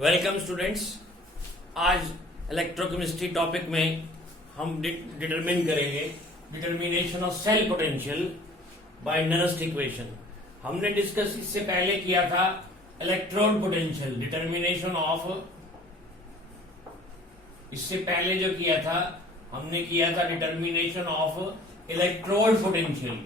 Welcome students. आज electrochemistry topic में हम डिटरमिन करेंगे determination of cell potential by Nernst equation. हमने डिस्कस इससे पहले किया था इलेक्ट्रोड पोटेंशियल डिटर्मिनेशन ऑफ। इससे पहले जो किया था हमने किया था डिटर्मिनेशन ऑफ इलेक्ट्रोड पोटेंशियल।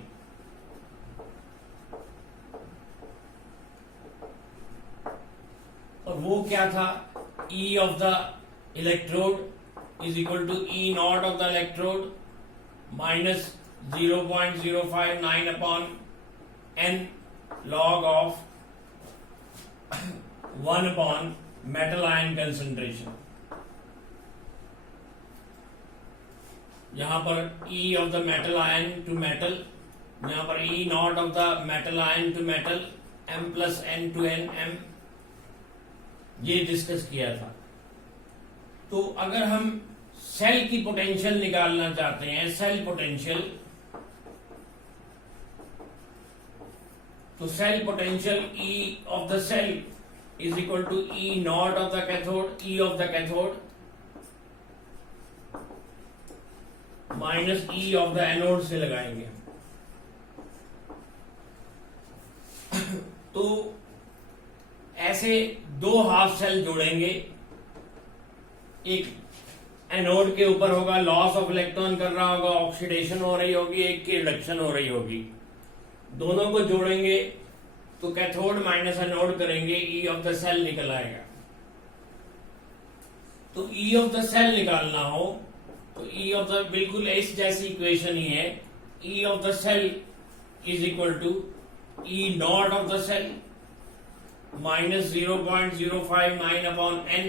और वो क्या था, E of the electrode is equal to E not of the electrode minus 0.059 upon n log of 1 upon metal ion concentration. यहां पर E of the metal ion to metal, यहां पर E not of the metal ion to metal, m plus n to n m, ये discuss किया था। तो अगर हम सेल की पोटेंशियल निकालना चाहते हैं, सेल पोटेंशियल, तो cell potential E of the cell is equal to E not of the cathode, E of the cathode minus E of the anode से लगाएंगे। तो ऐसे दो हाफ सेल जोड़ेंगे, एक एनोड के ऊपर होगा, लॉस ऑफ इलेक्ट्रॉन कर रहा होगा, ऑक्सीडेशन हो रही होगी, एक की रिडक्शन हो रही होगी। दोनों को जोड़ेंगे तो कैथोड माइनस एनोड करेंगे, ई ऑफ द सेल निकल आएगा। तो ई ऑफ द सेल निकालना हो तो ई ऑफ द, बिल्कुल इस जैसी इक्वेशन ही है, E of the cell is equal to E not of the cell minus 0.059 upon n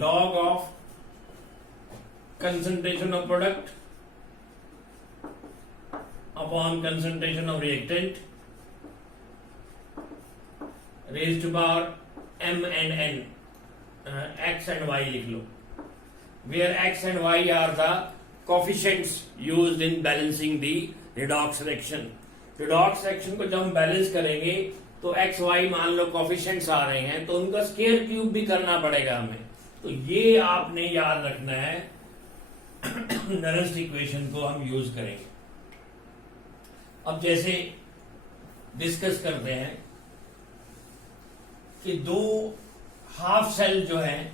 log of concentration of product upon concentration of reactant raised to power m and n, x and y लिख लो, where x and y are the coefficients used in balancing the redox reaction। redox reaction को जब हम balance करेंगे तो x Y मान लो coefficients आ रहे हैं, तो उनका स्क्वायर क्यूब भी करना पड़ेगा हमें। तो ये आपने याद रखना है, नरस्ट इक्वेशन को हम यूज करेंगे। अब जैसे डिस्कस करते हैं कि दो हाफ सेल जो है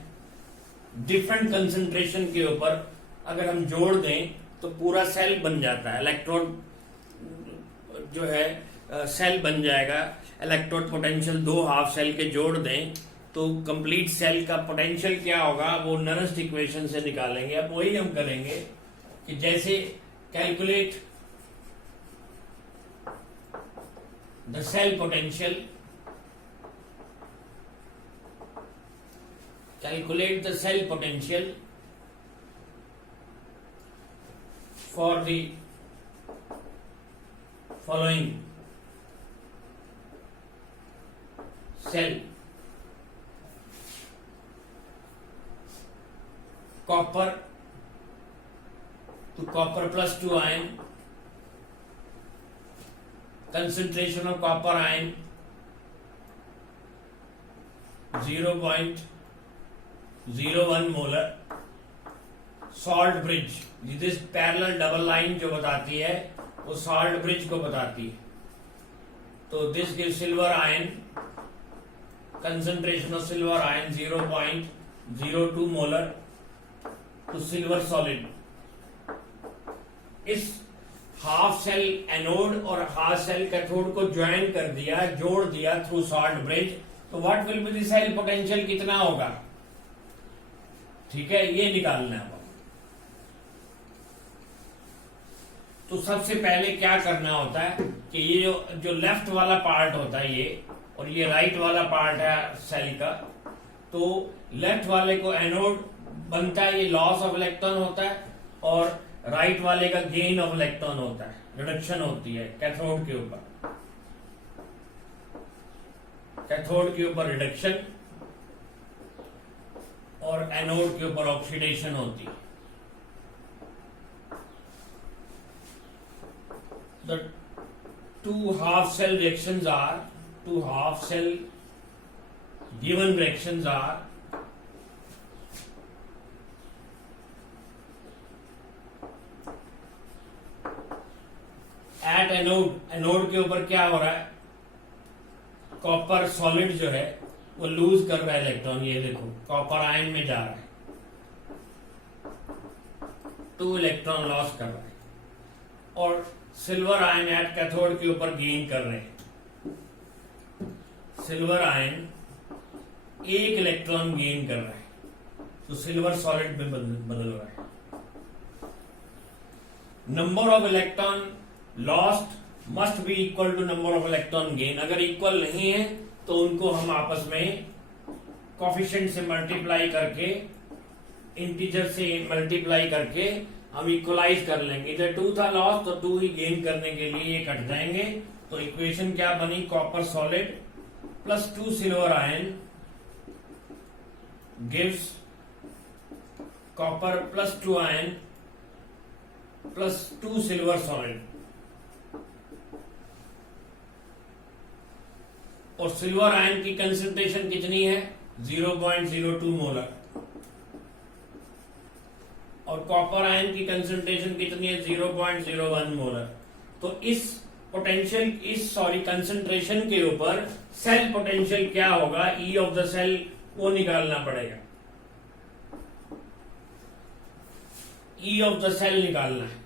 डिफरेंट कंसंट्रेशन के ऊपर अगर हम जोड़ दें तो पूरा सेल बन जाता है, इलेक्ट्रोड जो है सेल बन जाएगा। इलेक्ट्रोड पोटेंशियल दो हाफ सेल के जोड़ दें तो कंप्लीट सेल का पोटेंशियल क्या होगा वो नरस्ट इक्वेशन से निकालेंगे। अब वही हम करेंगे कि जैसे calculate the cell potential, calculate the cell potential for the following cell copper to copper plus 2 ion, concentration of copper ion 0.01 molar, salt bridge, this parallel double line जो बताती है वो salt bridge को बताती है। तो this gives silver ion, concentration of silver ion 0.02 molar to silver solid। इस half cell anode और हाफ सेल कैथोड को ज्वाइन कर दिया, जोड़ दिया थ्रू सॉल्ट ब्रिज, तो what will be the cell potential कितना होगा, ठीक है, ये निकालना है। तो सबसे पहले क्या करना होता है कि ये जो लेफ्ट वाला पार्ट होता है ये, और ये राइट वाला पार्ट है सेल का, तो लेफ्ट वाले को एनोड बनता है, ये लॉस ऑफ इलेक्ट्रॉन होता है, और राइट वाले का गेन ऑफ इलेक्ट्रॉन होता है, रिडक्शन होती है कैथोड के ऊपर, कैथोड के ऊपर रिडक्शन और एनोड के ऊपर ऑक्सीडेशन होती है। The two half cell reactions are two half cell given reactions are at anode, anode के ऊपर क्या हो रहा है, कॉपर सॉलिड जो है वो लूज कर रहा है इलेक्ट्रॉन, ये देखो कॉपर आयन में जा रहा है, 2 इलेक्ट्रॉन लॉस कर रहा है, और सिल्वर आयन एट कैथोड के ऊपर गेन कर रहे हैं, सिल्वर आयन 1 इलेक्ट्रॉन गेन कर रहा है, तो सिल्वर सॉलिड में बदल रहा है। Number of electron lost must be equal to number of electron gain, अगर इक्वल नहीं है तो उनको हम आपस में कोफिशिएंट से मल्टीप्लाई करके, इंटीजर से मल्टीप्लाई करके हम इक्वलाइज कर लेंगे। इधर 2 था लॉस तो 2 ही गेन करने के लिए ये कट जाएंगे, तो इक्वेशन क्या बनी, copper solid plus 2 silver ion gives copper plus 2 ion plus 2 silver solid, और सिल्वर आयन की कंसंट्रेशन कितनी है, 0.02 मोलर, और कॉपर आयन की कंसंट्रेशन कितनी है, 0.01 मोलर। तो इस पोटेंशियल, इस कंसंट्रेशन के ऊपर सेल पोटेंशियल क्या होगा, ई ऑफ द सेल, वो निकालना पड़ेगा, ई ऑफ द सेल निकालना है।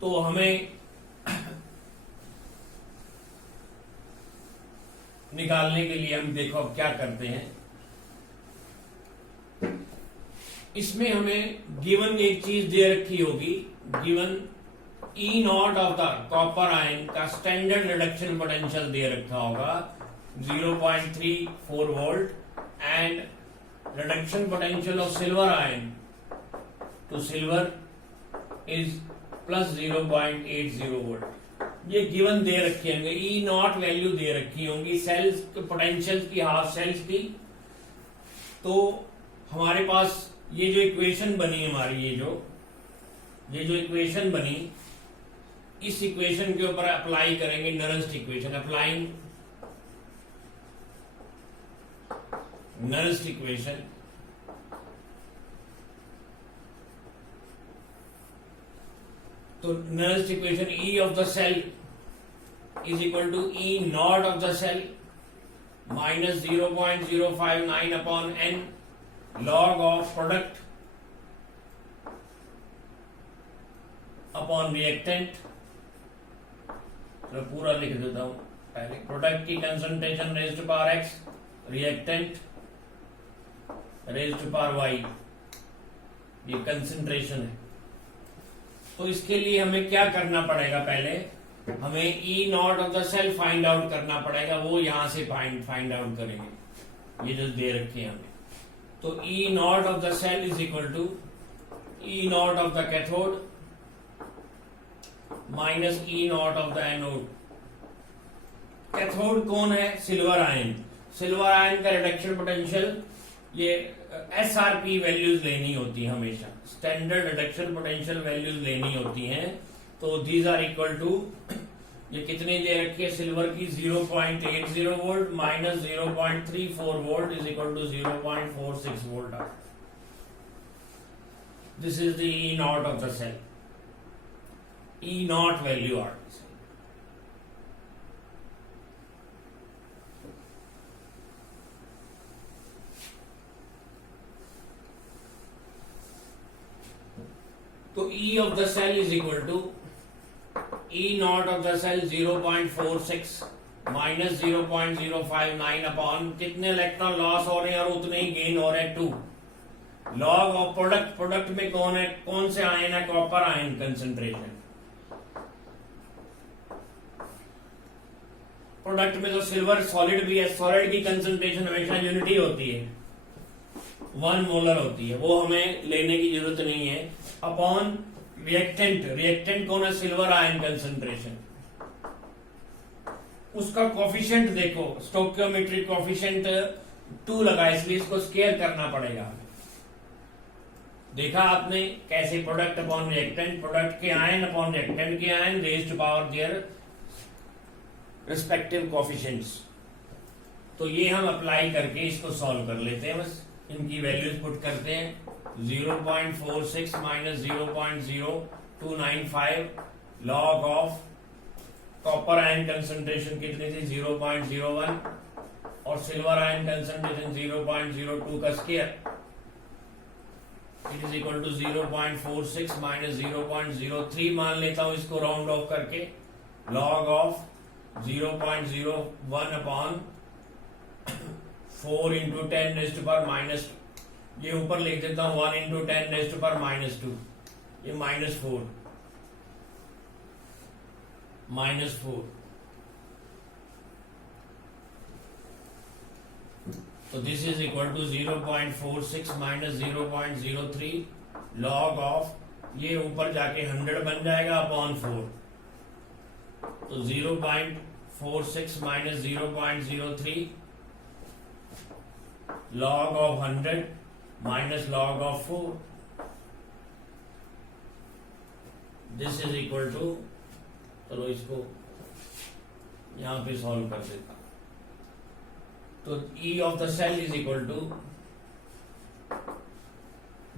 तो हमें निकालने के लिए हम देखो अब क्या करते हैं, इसमें हमें गिवन एक चीज दे रखी होगी, given E not of the copper ion का स्टैंडर्ड रिडक्शन पोटेंशियल दे रखा होगा 0.34 volt, and reduction potential of silver ion to silver is plus 0.80 volt. ये गिवन दे रखे होंगे, ई नॉट वैल्यू दे रखी होंगी सेल्स के पोटेंशियल की, हाफ सेल्स की। तो हमारे पास ये जो इक्वेशन बनी हमारी, ये जो इक्वेशन बनी, इस इक्वेशन के ऊपर अप्लाई करेंगे Nernst equation, applying Nernst equation, तो Nernst equation E of the cell is equal to E not of the cell minus 0.059 upon N log of product upon reactant. तो पूरा लिख देता हूं पहले, प्रोडक्ट की concentration raise to power X, reactant raise to power Y, ये concentration है। तो इसके लिए हमें क्या करना पड़ेगा, पहले हमें E not of the cell find out करना पड़ेगा, वो यहां से फाइंड आउट करेंगे, ये जो दे रखे हैं हमें। तो E not of the cell is equal to E not of the cathode minus E not of the anode. Cathode कौन है, सिल्वर आयन, सिल्वर आयन का रिडक्शन पोटेंशियल, ये SRP वैल्यूज लेनी होती है हमेशा, स्टैंडर्ड रिडक्शन पोटेंशियल वैल्यूज लेनी होती हैं। तो दीज आर इक्वल टू, ये कितने दे रखी है सिल्वर की, 0.80 volt minus 0.34 volt is equal to 0.46 volt. This is the E not of the cell, E not value are. तो E of the cell is equal to E naught of the cell 0.46 minus 0.059 upon कितने electron loss हो रहे हैं और उतने ही gain हो रहे हैं 2 लॉग ऑफ प्रोडक्ट। प्रोडक्ट में कौन है, कौन से आयन है, कॉपर आयन कंसंट्रेशन। प्रोडक्ट में तो सिल्वर सॉलिड भी है, सॉलिड की कंसंट्रेशन हमेशा यूनिटी होती है, 1 मोलर होती है, वो हमें लेने की जरूरत नहीं है। अपॉन रिएक्टेंट, रिएक्टेंट कौन है, सिल्वर आयन कंसंट्रेशन, उसका कोफिशिएंट देखो, स्टोइकियोमेट्रिक कोफिशिएंट 2 लगा, इसलिए इसको स्केयर करना पड़ेगा। देखा आपने कैसे, प्रोडक्ट अपॉन रिएक्टेंट, प्रोडक्ट के आयन अपॉन रिएक्टेंट के ion raise to power their respective coefficients. तो ये हम अप्लाई करके इसको सॉल्व कर लेते हैं, बस इनकी वैल्यूज पुट करते हैं। 0.46 minus 0.0295 log of copper ion concentration कितनी थी 0.01 और सिल्वर आयन कंसंट्रेशन 0.02 का square, it is equal to 0.46 minus 0.03 मान लेता हूं इसको राउंड ऑफ करके, log of 0.01 upon 4 into 10 raised पर माइनस, ये ऊपर लिख देता हूं 1 इंटू 10 रेज़्ड पर -2, ये -4 तो this is equal to 0.46 minus 0.03 log of, ये ऊपर जाके 100 बन जाएगा अपॉन 4, तो 0.46 minus 0.03 log of 100 minus log of 4, this is equal to, चलो इसको यहां पे सॉल्व कर देता, तो E of the cell is equal to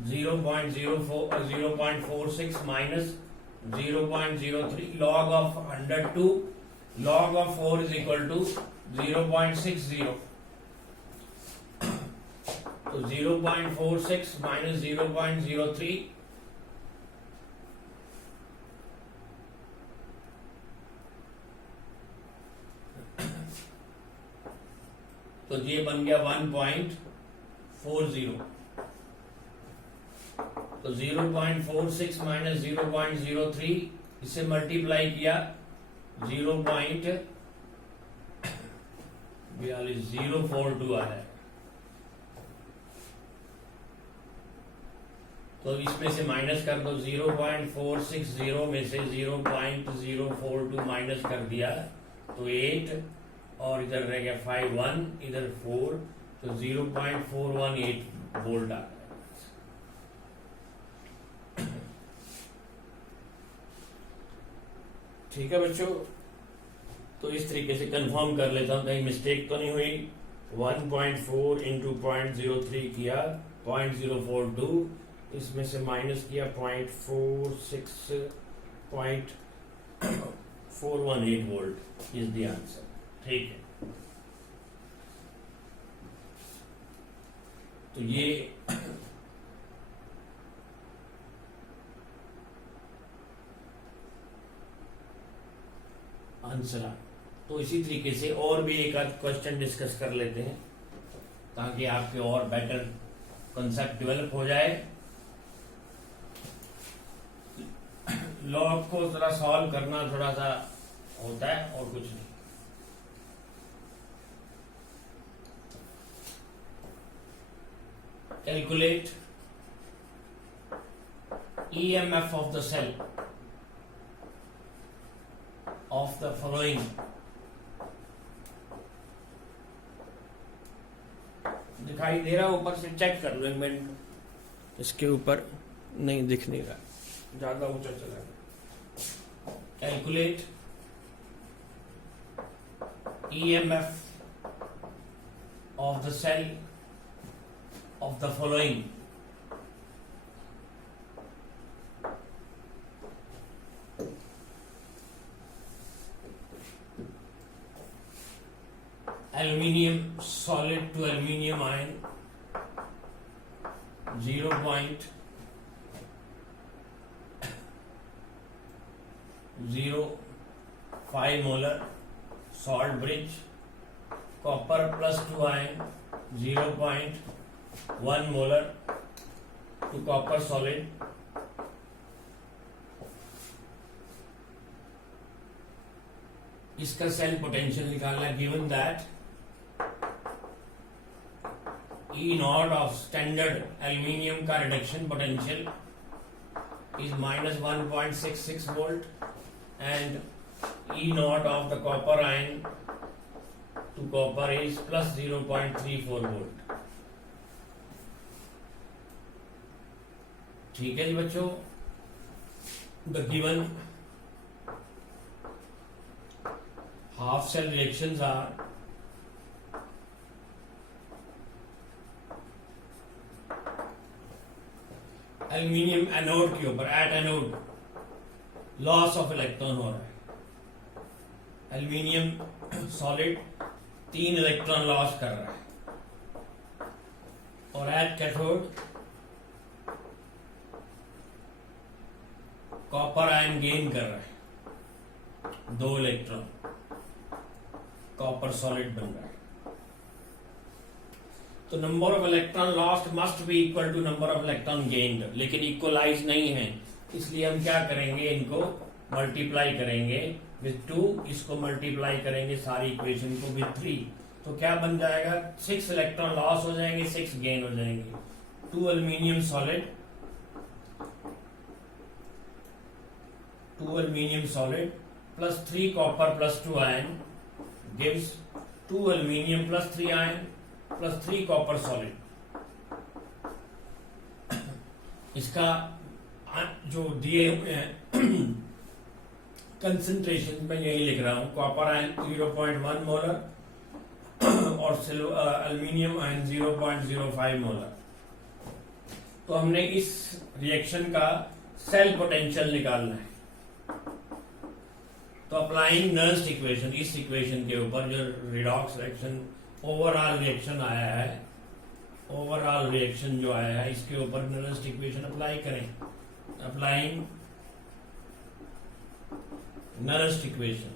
0.46 minus 0.03 log of 100 to log of 4 is equal to 0.60, तो 0.46 माइनस 0.03 तो ये बन गया 1.40, तो 0.46 माइनस 0.03 इससे मल्टीप्लाई किया 0.42 आ रहा है, तो इसमें से माइनस कर दो, 0.460 में से 0.042 माइनस कर दिया तो 8 और इधर रह गया 5, 1 इधर 4, तो 0.418 वोल्ट आ रहा है। ठीक है बच्चों, तो इस तरीके से कंफर्म कर लेता हूं कहीं मिस्टेक तो नहीं हुई। 1.4 इंटू 0.03 किया 0.042, इसमें से माइनस किया 0.418 वोल्ट इज द आंसर। ठीक है, तो ये आंसर आ। तो इसी तरीके से और भी एक आध क्वेश्चन डिस्कस कर लेते हैं ताकि आपके और बेटर कंसेप्ट डेवलप हो जाए। लॉग को थोड़ा सॉल्व करना थोड़ा सा होता है और कुछ नहीं। Calculate EMF of the cell of the following, दिखाई दे रहा है ऊपर से, चेक कर लो एक मिनट, इसके ऊपर नहीं दिखने का, ज्यादा ऊंचा चला गया। Calculate EMF of the cell of the following, aluminium solid to aluminium ion 0.05 molar salt bridge, copper +2 ion 0.1 molar to copper solid, इसका सेल पोटेंशियल निकालना। Given that E not of standard aluminium का reduction potential is -1.66 volt and E not of the copper ion to copper is +0.34 volt. ठीक है जी बच्चों, the given half cell reactions are aluminium anode के ऊपर at anode loss of electron हो रहा है। एल्यूमिनियम सॉलिड 3 इलेक्ट्रॉन लॉस कर रहा है और at cathode copper ion gain कर रहा है 2 इलेक्ट्रॉन, कॉपर सॉलिड बन रहा है। तो number of electron lost must be equal to number of electron gained, लेकिन इक्वलाइज नहीं है, इसलिए हम क्या करेंगे, इनको मल्टीप्लाई करेंगे विथ 2, इसको मल्टीप्लाई करेंगे सारी इक्वेशन को विथ 3, तो क्या बन जाएगा, 6 इलेक्ट्रॉन लॉस हो जाएंगे, 6 गेन हो जाएंगे। 2 aluminium solid plus 3 copper plus 2 ion gives 2 aluminium plus 3 ion plus 3 copper solid. इसका जो दिए हुए हैं कंसंट्रेशन में यही लिख रहा हूं, कॉपर आयन 0.1 मोलर और एल्यूमिनियम आयन 0.05 मोलर। तो हमने इस रिएक्शन का सेल पोटेंशियल निकालना है। तो अप्लाइंग नर्स्ट इक्वेशन, इस इक्वेशन के ऊपर जो रिडॉक्स रिएक्शन ओवरऑल रिएक्शन आया है, ओवरऑल रिएक्शन जो आया है, इसके ऊपर नर्स्ट इक्वेशन अप्लाई करें। Applying Nernst equation,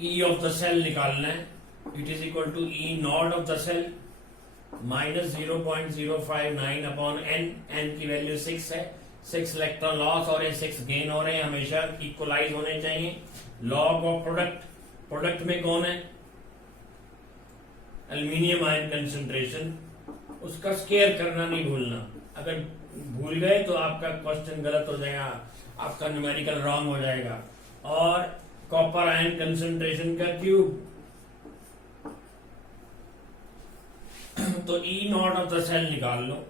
E of the cell निकालना है, it is equal to E not of the cell minus 0.059 upon n, n की वैल्यू 6 है, 6 इलेक्ट्रॉन लॉस और 6 गेन हो रहे हैं, हमेशा इक्वलाइज होने चाहिए। लॉग ऑफ प्रोडक्ट, प्रोडक्ट में कौन है, एल्यूमिनियम आयन कंसंट्रेशन, उसका स्केयर करना नहीं भूलना, अगर भूल गए तो आपका क्वेश्चन गलत हो जाएगा, आपका न्यूमेरिकल रॉन्ग हो जाएगा। और कॉपर आयन कंसंट्रेशन का क्यूब, तो E not of the cell निकाल लो,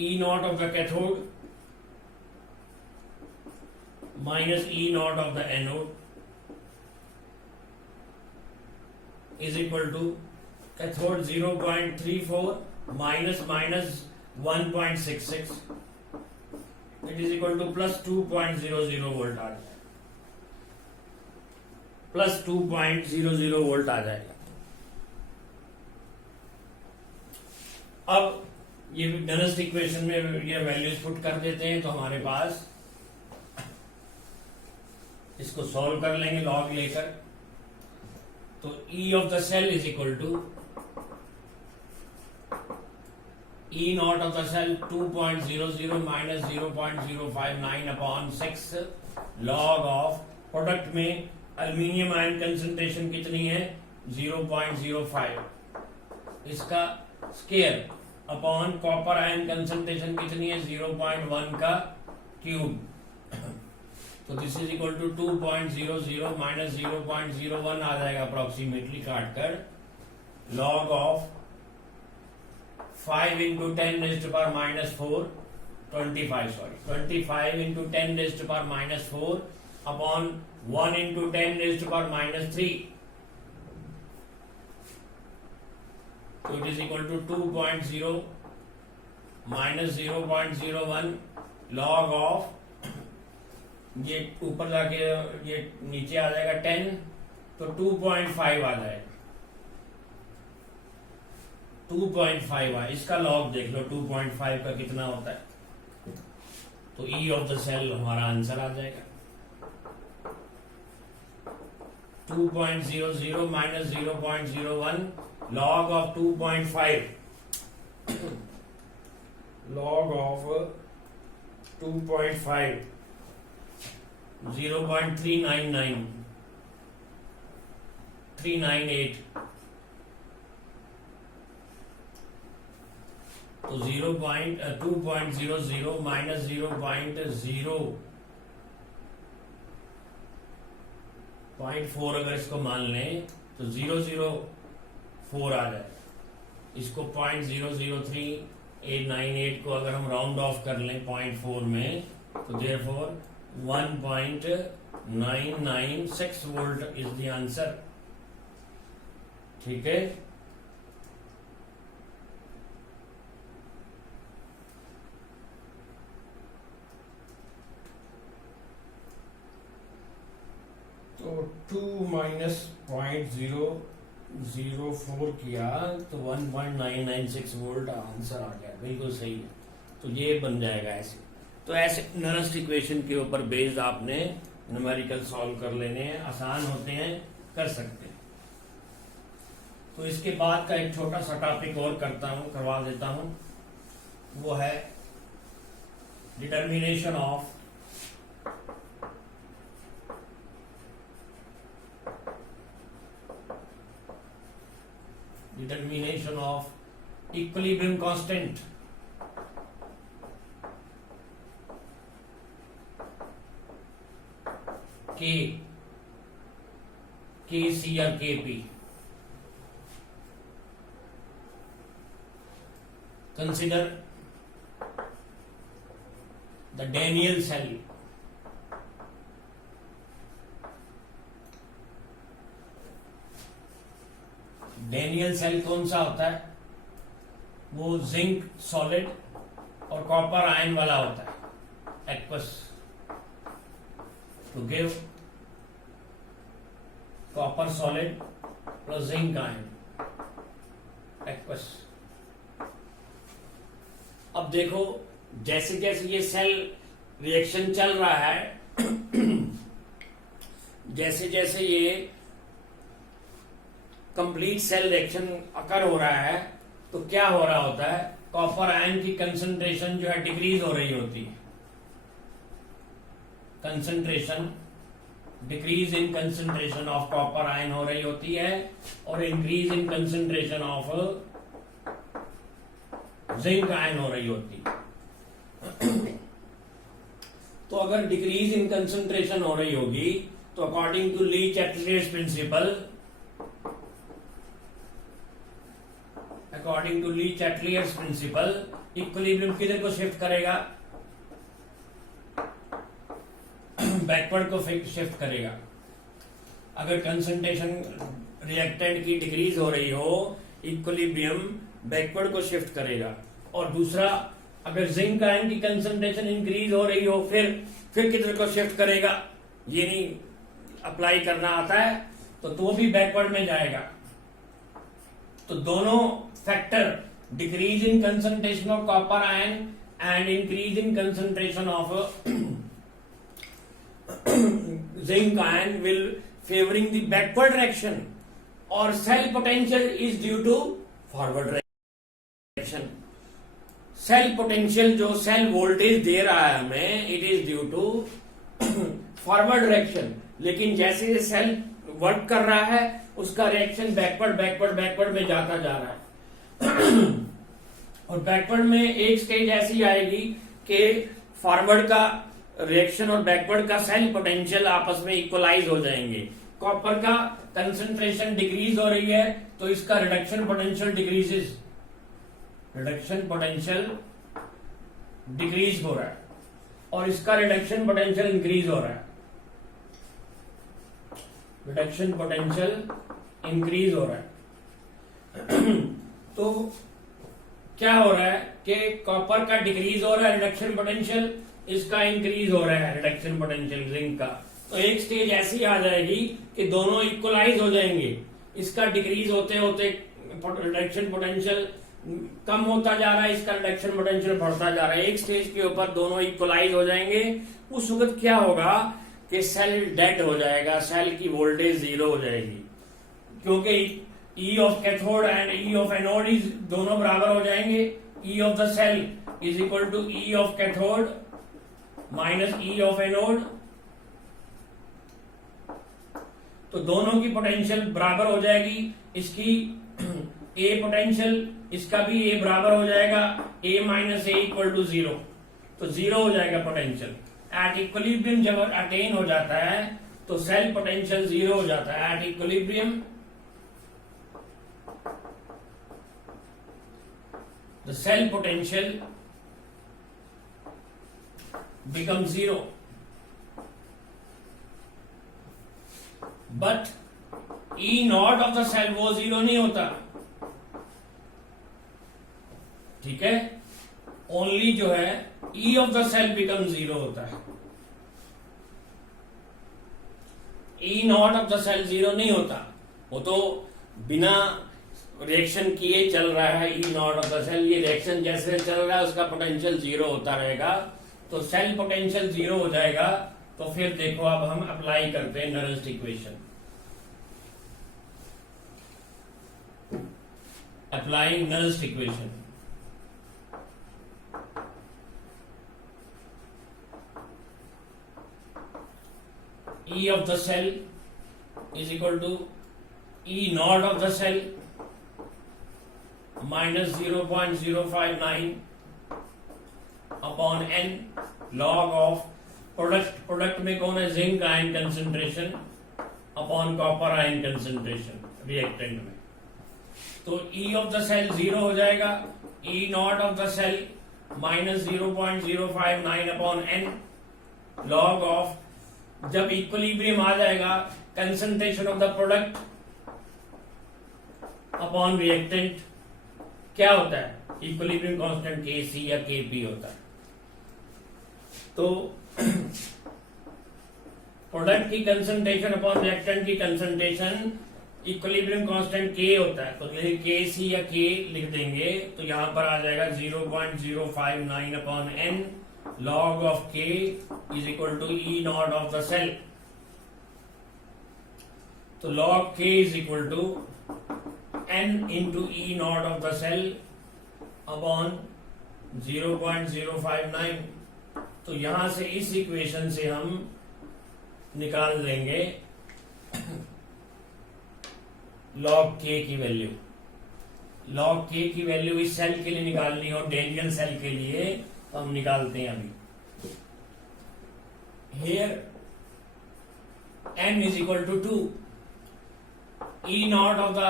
E naught of the cathode minus E naught of the anode is equal to cathode 0.34 minus 1.66, it is equal to plus 2.00 volt आ जाएगा, plus 2.00 volt आ जाएगा। अब ये Nernst equation में ये values put कर देते हैं, तो हमारे पास इसको सॉल्व कर लेंगे लॉग लेकर। तो E of the cell is equal to E not of the cell 2.00 minus 0.059 upon 6 log of product में एल्यूमिनियम आयन कंसंट्रेशन कितनी है 0.05, इसका square upon copper ion concentration कितनी है 0.1 का क्यूब। तो this is equal to 2.00 minus 0.01 आ जाएगा अप्रोक्सीमेटली काट कर, log of 5 into 10 raised to power minus 4 25 into 10 raised to power minus 4 upon 1 into 10 raised to power minus 3, तो it is equal to 2.0 minus 0.01 log of, ये ऊपर जाके ये नीचे आ जाएगा 10, तो 2.5 आ जाएगा, 2.5 आ, इसका लॉग देख लो 2.5 का कितना होता है, तो ई ऑफ द सेल हमारा आंसर आ जाएगा 2.00 minus 0.01 log of 2.5 log of 2.5 0.399 398, तो 2.00 माइनस 0.04 अगर इसको मान लें तो 004 आ जाए, इसको 0.003 898 को अगर हम राउंड ऑफ कर लें 0.4 में, तो therefore 1.996 volt is the answer. ठीक है, तो 2 माइनस 0.004 किया तो 1.996 वोल्ट आंसर आ गया, बिल्कुल सही है। तो ये बन जाएगा ऐसे। तो ऐसे नरस्ट इक्वेशन के ऊपर बेस्ड आपने न्यूमेरिकल सॉल्व कर लेने हैं, आसान होते हैं, कर सकते हैं। तो इसके बाद का एक छोटा सा टॉपिक और करवा देता हूं, वो है डिटर्मिनेशन ऑफ इक्विलिब्रियम कांस्टेंट। के सी और K P. Consider the Daniell cell। Daniell cell कौन सा होता है? वो जिंक सॉलिड और कॉपर आयन वाला होता है, aqueous. To give copper solid plus zinc ion, aqueous. अब देखो, जैसे जैसे ये सेल रिएक्शन चल रहा है जैसे जैसे ये कंप्लीट सेल रिएक्शन अकर हो रहा है, तो क्या हो रहा होता है, कॉपर आयन की कंसंट्रेशन जो है डिक्रीज हो रही होती है। Concentration, decrease in concentration of copper ion हो रही होती है, और increase in concentration of zinc ion हो रही होती है। तो अगर डिक्रीज इन कंसंट्रेशन हो रही होगी, तो according to le Chatelier's principle, equilibrium किधर को शिफ्ट करेगा? बैकवर्ड को शिफ्ट करेगा। अगर कंसंट्रेशन रिएक्टेंट की डिक्रीज हो रही हो, इक्विलिब्रियम बैकवर्ड को शिफ्ट करेगा। और दूसरा, अगर जिंक आयन की कंसंट्रेशन इंक्रीज हो रही हो, फिर किधर को शिफ्ट करेगा? ये नहीं अप्लाई करना आता है, तो वो भी बैकवर्ड में जाएगा। तो दोनों factor, decrease in concentration of copper ion and increase in concentration of zinc ion, will favouring the backward direction, और cell potential is due to forward direction. Cell potential, जो सेल वोल्टेज दे रहा है हमें, it is due to forward direction. लेकिन जैसे ये cell work कर रहा है, उसका रिएक्शन बैकवर्ड में जाता जा रहा है। और बैकवर्ड में एक स्टेज ऐसी आएगी कि फॉरवर्ड का रिएक्शन और बैकवर्ड का सेल पोटेंशियल आपस में इक्वलाइज हो जाएंगे। कॉपर का कंसंट्रेशन डिक्रीज हो रही है, तो इसका reduction potential decreases, reduction potential decrease हो रहा है, और इसका रिडक्शन पोटेंशियल इंक्रीज हो रहा है, रिडक्शन पोटेंशियल इंक्रीज हो रहा है। तो क्या हो रहा है कि कॉपर का डिक्रीज हो रहा है रिडक्शन पोटेंशियल, इसका इंक्रीज हो रहा है रिडक्शन पोटेंशियल जिंक का। तो एक स्टेज ऐसी आ जाएगी कि दोनों इक्वलाइज हो जाएंगे। इसका डिक्रीज होते होते रिडक्शन पोटेंशियल कम होता जा रहा है, इसका रिडक्शन पोटेंशियल बढ़ता जा रहा है। एक स्टेज के ऊपर दोनों इक्वलाइज हो जाएंगे। उस वक्त क्या होगा कि सेल डेड हो जाएगा, सेल की वोल्टेज 0 हो जाएगी, क्योंकि E of cathode and E of anode is दोनों बराबर हो जाएंगे। E of the cell is equal to E of cathode minus E of anode. तो दोनों की पोटेंशियल बराबर हो जाएगी। इसकी A पोटेंशियल, इसका भी A बराबर हो जाएगा, A minus A equal to 0। तो 0 हो जाएगा पोटेंशियल। एट इक्विलिब्रियम जब अटेन हो जाता है तो सेल पोटेंशियल 0 हो जाता है। At equilibrium the cell potential becomes 0, but E not of the cell वो 0 नहीं होता, ठीक है, ओनली जो है E of the cell become 0 होता है। E not of the cell 0 नहीं होता, वो तो बिना रिएक्शन किए चल रहा है। E not of the cell, ये रिएक्शन जैसे चल रहा है उसका पोटेंशियल 0 होता रहेगा, तो सेल पोटेंशियल 0 हो जाएगा। तो फिर देखो अब हम अप्लाई करते हैं Nernst equation. Applying Nernst equation, E of the cell is equal to E naught of the cell minus 0.059 upon n log of product में कौन है, zinc ion concentration upon copper ion concentration reactant में। तो E of the cell 0 हो जाएगा, E not of the cell minus 0.059 upon n log of, जब equilibrium आ जाएगा concentration of the product upon reactant, क्या होता है, इक्विलिब्रियम कांस्टेंट Kc या Kp होता है। तो प्रोडक्ट की कंसंट्रेशन अपॉन रिएक्टेंट की कंसंट्रेशन इक्विलिब्रियम कांस्टेंट K होता है, तो Kc या K लिख देंगे, तो यहां पर आ जाएगा 0.059 upon n log of K is equal to E naught of the cell। तो log K is equal to n into E naught of the cell upon 0.059। तो यहां से इस इक्वेशन से हम निकाल देंगे log K की वैल्यू। log K की वैल्यू इस सेल के लिए निकालनी हो, डेंजियन सेल के लिए, तो हम निकालते हैं अभी। Here n is equal to 2, E not of the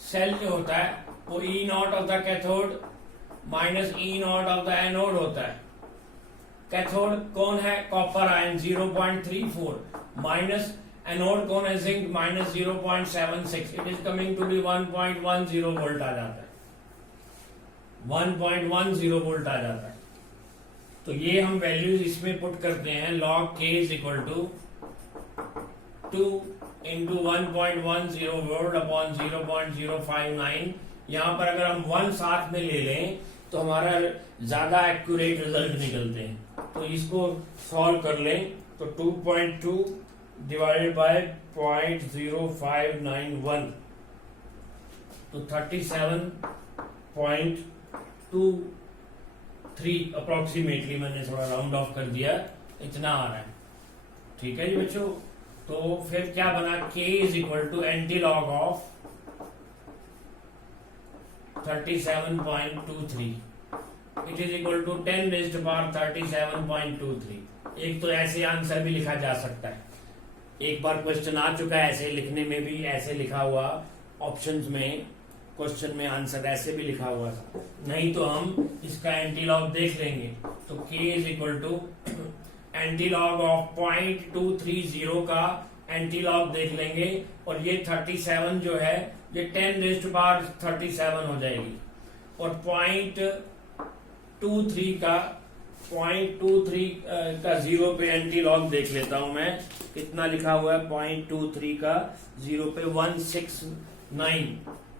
cell जो होता है वो E not of the cathode minus E not of the anode होता है। कैथोड कौन है, कॉपर आयन 0.34 माइनस एनोड कौन है, zinc minus 0.76, it is coming to be 1.10 volt आ जाता है, 1.10 वोल्ट आ जाता है। तो ये हम वैल्यूज इसमें पुट करते हैं, log K is equal to 2 into 1.10 volt upon 0.059। यहाँ पर अगर हम 1 साथ में ले लें तो हमारा ज्यादा एक्यूरेट रिजल्ट निकलते हैं। तो इसको सॉल्व कर लें तो 2.2 डिवाइडेड बाय 0.0591 तो 37.23 अप्रोक्सीमेटली, मैंने थोड़ा राउंड ऑफ कर दिया, इतना आ रहा है। ठीक है जी बच्चों, तो फिर क्या बना, K is equal to antilog of 37.23, it is equal to 10 raised to power 37.23। एक तो ऐसे आंसर भी लिखा जा सकता है, एक बार क्वेश्चन आ चुका है ऐसे लिखने में भी, ऐसे लिखा हुआ ऑप्शंस में, क्वेश्चन में आंसर ऐसे भी लिखा हुआ था। नहीं तो हम इसका एंटी लॉग देख लेंगे, तो K is equal to antilog of 0.230 का एंटी लॉग देख लेंगे, और ये 37 जो है ये 10 रेज़्ड टू पावर 37 हो जाएगी, और 0.23 का 0 पे एंटी लॉग देख लेता हूं मैं, कितना लिखा हुआ है 0.23 का 0 पे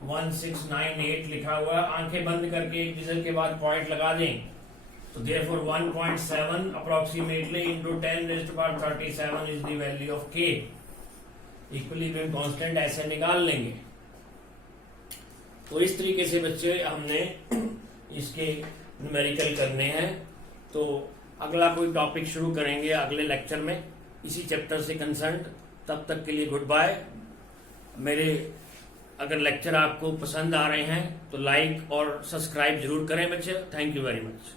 1698 लिखा हुआ है। आंखें बंद करके एक दूसरे के बाद पॉइंट लगा दें, तो therefore 1.7 approximately into 10 raised to power 37 is the value of K। Equilibrium constant ऐसे निकाल लेंगे। तो इस तरीके से बच्चे हमने इसके न्यूमेरिकल करने हैं। तो अगला कोई टॉपिक शुरू करेंगे अगले लेक्चर में इसी चैप्टर से कंसर्न। तब तक के लिए गुड बाय। मेरे अगर लेक्चर आपको पसंद आ रहे हैं तो लाइक और सब्सक्राइब जरूर करें बच्चे। Thank you very much.